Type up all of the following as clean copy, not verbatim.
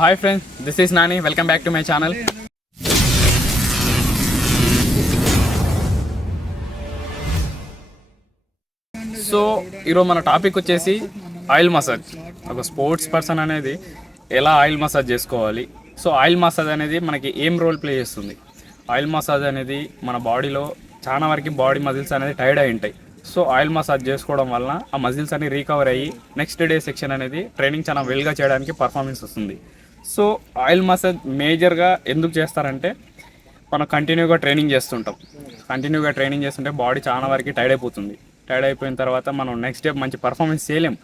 Hi friends, this is Nani. Welcome back to my channel. So ఈరోజు మన టాపిక్ వచ్చేసి oil massage. ఒక sports person అనేది ఎలా ఆయిల్ మసాజ్ చేసుకోవాలి. సో ఆయిల్ మసాజ్ అనేది మనకి ఏం రోల్ ప్లే చేస్తుంది. ఆయిల్ మసాజ్ అనేది మన బాడీలో చాలా వరకు బాడీ మజిల్స్ అనేది టైర్డ్ అయి ఉంటాయి. సో ఆయిల్ మసాజ్ చేసుకోవడం వలన ఆ మజిల్స్ అన్ని రీకవర్ అయ్యి నెక్స్ట్ డే సెక్షన్ అనేది ట్రైనింగ్ చాలా వెల్గా చేయడానికి పర్ఫార్మెన్స్ వస్తుంది. సో ఆయిల్ మసాజ్ మేజర్గా ఎందుకు చేస్తారంటే మనం కంటిన్యూగా ట్రైనింగ్ చేస్తుంటే బాడీ చాలా వరకు టైర్డ్ అయిపోతుంది. టైర్డ్ అయిపోయిన తర్వాత మనం నెక్స్ట్ డే మంచి పర్ఫార్మెన్స్ చేయలేం.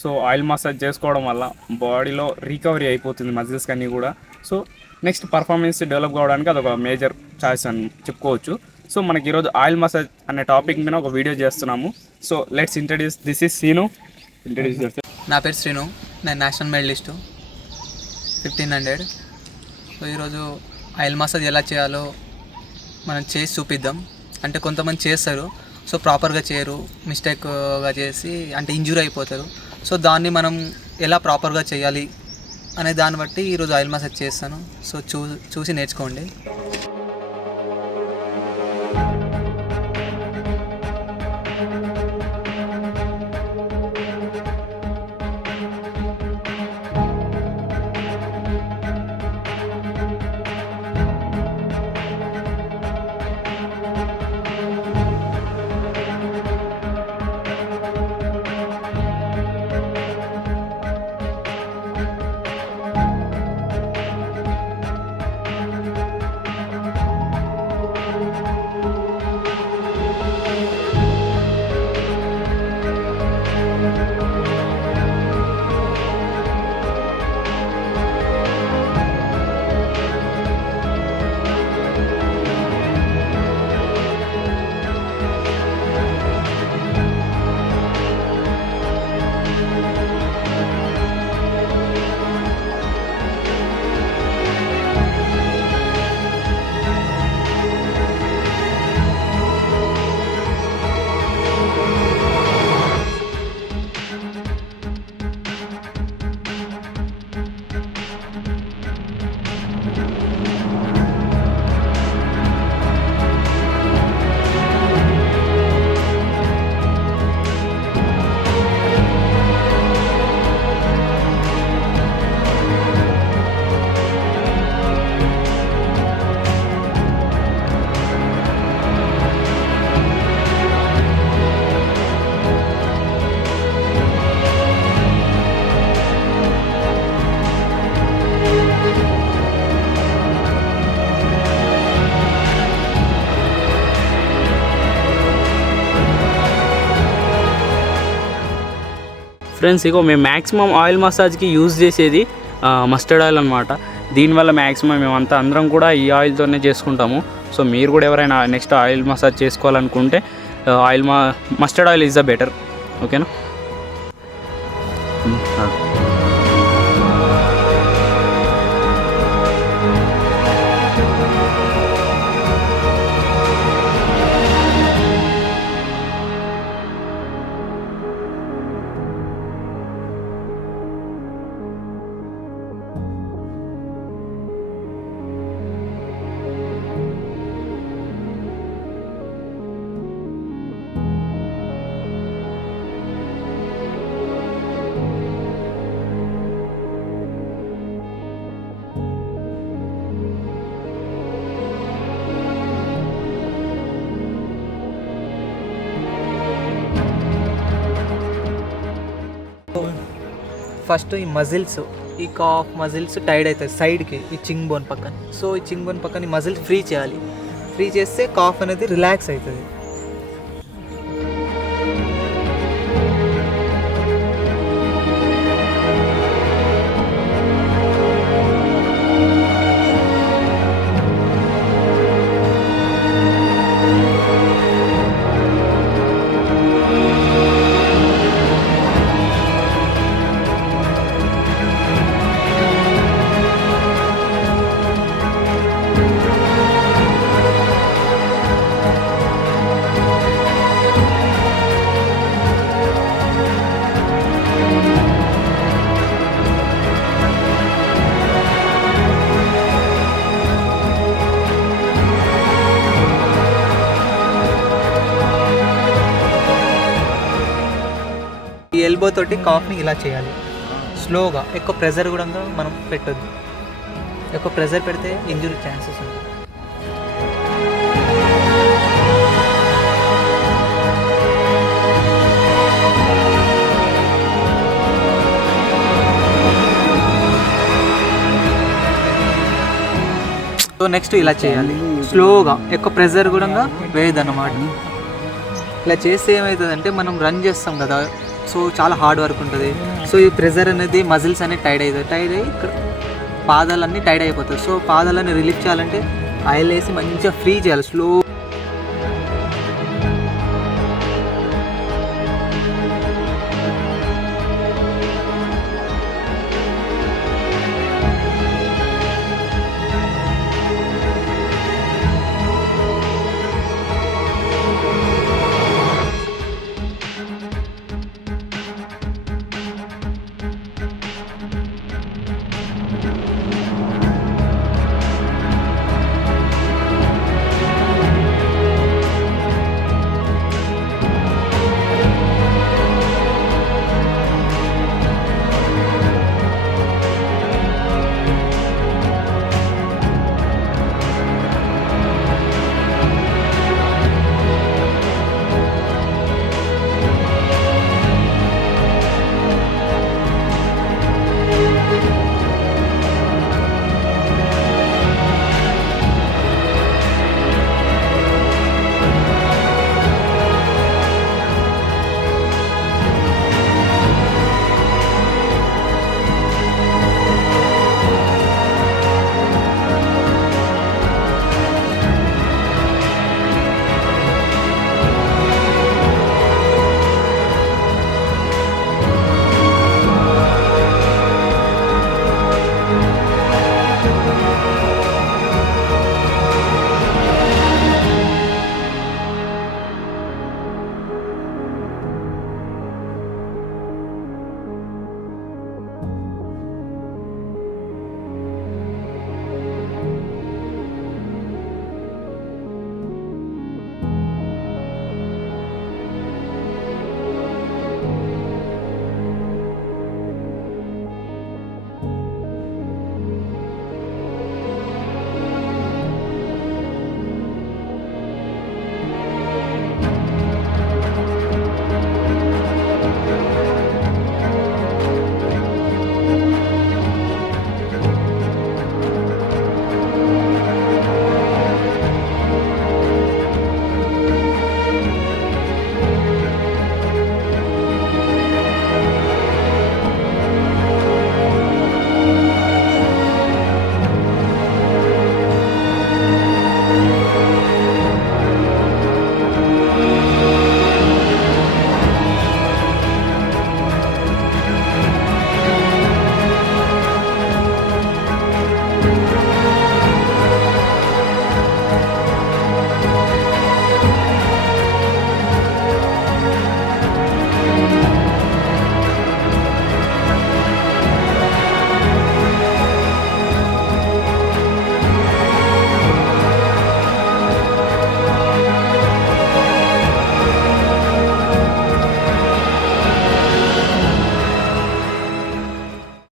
సో ఆయిల్ మసాజ్ చేసుకోవడం వల్ల బాడీలో రికవరీ అయిపోతుంది మజిల్స్ అన్నీ కూడా. సో నెక్స్ట్ పర్ఫార్మెన్స్ డెవలప్ కావడానికి అదొక మేజర్ ఛాయిస్ అని చెప్పుకోవచ్చు. సో మనకి ఈరోజు ఆయిల్ మసాజ్ అనే టాపిక్ మీద ఒక వీడియో చేస్తున్నాము. So let's introduce. This is Seenu. Introduce చేస్తే నా పేరు శ్రీను, నేను నేషనల్ మెడలిస్టు 1500. సో ఈరోజు ఆయిల్ మసాజ్ ఎలా చేయాలో మనం చేసి చూపిద్దాం. అంటే కొంతమంది చేస్తారు, సో ప్రాపర్గా చేయరు, మిస్టేక్గా చేసి అంటే ఇంజూరీ అయిపోతారు. సో దాన్ని మనం ఎలా ప్రాపర్గా చేయాలి అనే దాన్ని బట్టి ఈరోజు ఆయిల్ మసాజ్ చేస్తాను. సో చూసి నేర్చుకోండి. ఫ్రెండ్స్, ఇగో మేము మ్యాక్సిమం ఆయిల్ మసాజ్కి యూజ్ చేసేది మస్టర్డ్ ఆయిల్ అనమాట. దీనివల్ల మ్యాక్సిమం మేమంతా అందరం కూడా ఈ ఆయిల్తోనే చేసుకుంటాము. సో మీరు కూడా ఎవరైనా నెక్స్ట్ ఆయిల్ మసాజ్ చేసుకోవాలనుకుంటే mustard oil is the better. ఓకేనా? ఫస్ట్ ఈ మజిల్స్, ఈ కాఫ్ మజిల్స్ టైర్డ్ అవుతాయి సైడ్కి, ఈ చింగ్ బోన్ పక్కన. సో ఈ చింగ్ బోన్ పక్కన ఈ మజిల్స్ ఫ్రీ చేయాలి. ఫ్రీ చేస్తే కాఫ్ అనేది రిలాక్స్ అవుతుంది. ఎల్బో తోటి కాఫ్ని ఇలా చేయాలి స్లోగా. ఎక్కువ ప్రెజర్ కూడా మనం పెట్టొద్దు. ఎక్కువ ప్రెజర్ పెడితే ఇంజురీ ఛాన్సెస్ ఉంటాయి. సో నెక్స్ట్ ఇలా చేయాలి స్లోగా, ఎక్కువ ప్రెజర్ కూడా వేయదన్నమాట. ఇలా చేస్తే ఏమవుతుందంటే మనం రన్ చేస్తాం కదా, సో చాలా హార్డ్ వర్క్ ఉంటుంది. సో ఈ ప్రెజర్ అనేది మజిల్స్ అనేది టైడ్ అయ్యి ఇక్కడ పాదాలన్నీ టైడ్ అయిపోతాయి. సో పాదాలన్నీ రిలీఫ్ చేయాలంటే ఆయిల్ వేసి మంచిగా ఫ్రీ చేయాలి స్లో.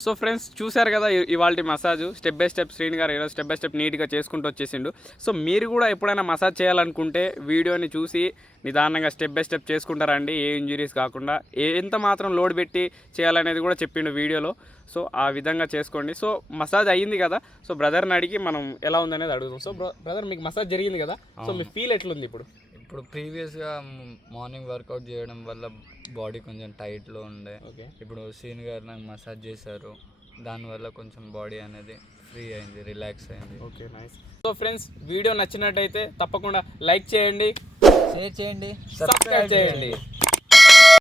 సో ఫ్రెండ్స్ చూశారు కదా ఇవాళ massage step by step Srini గారు ఈరోజు స్టెప్ బై స్టెప్ నీట్గా చేసుకుంటూ వచ్చేసిండు. సో మీరు కూడా ఎప్పుడైనా మసాజ్ చేయాలనుకుంటే వీడియోని చూసి నిదానంగా స్టెప్ బై స్టెప్ చేసుకుంటారండి, ఏ ఇంజురీస్ కాకుండా. ఎంత మాత్రం లోడ్ పెట్టి చేయాలనేది కూడా చెప్పిండు వీడియోలో. సో ఆ విధంగా చేసుకోండి. సో మసాజ్ అయ్యింది కదా, సో బ్రదర్ని అడిగి మనం ఎలా ఉందనేది అడుగుతాం. సో బ్రదర్ మీకు మసాజ్ జరిగింది కదా, సో మీ ఫీల్ ఎట్లుంది ఇప్పుడు? ఇప్పుడు ప్రీవియస్గా మార్నింగ్ వర్కౌట్ చేయడం వల్ల బాడీ కొంచెం టైట్లో ఉండే. ఇప్పుడు సీన్ గారు నాకు మసాజ్ చేశారు, దానివల్ల కొంచెం బాడీ అనేది ఫ్రీ అయింది, రిలాక్స్ అయింది. Okay, nice. So friends video నచ్చినట్టయితే తప్పకుండా లైక్ చేయండి, షేర్ చేయండి, సబ్స్క్రైబ్ చేయండి.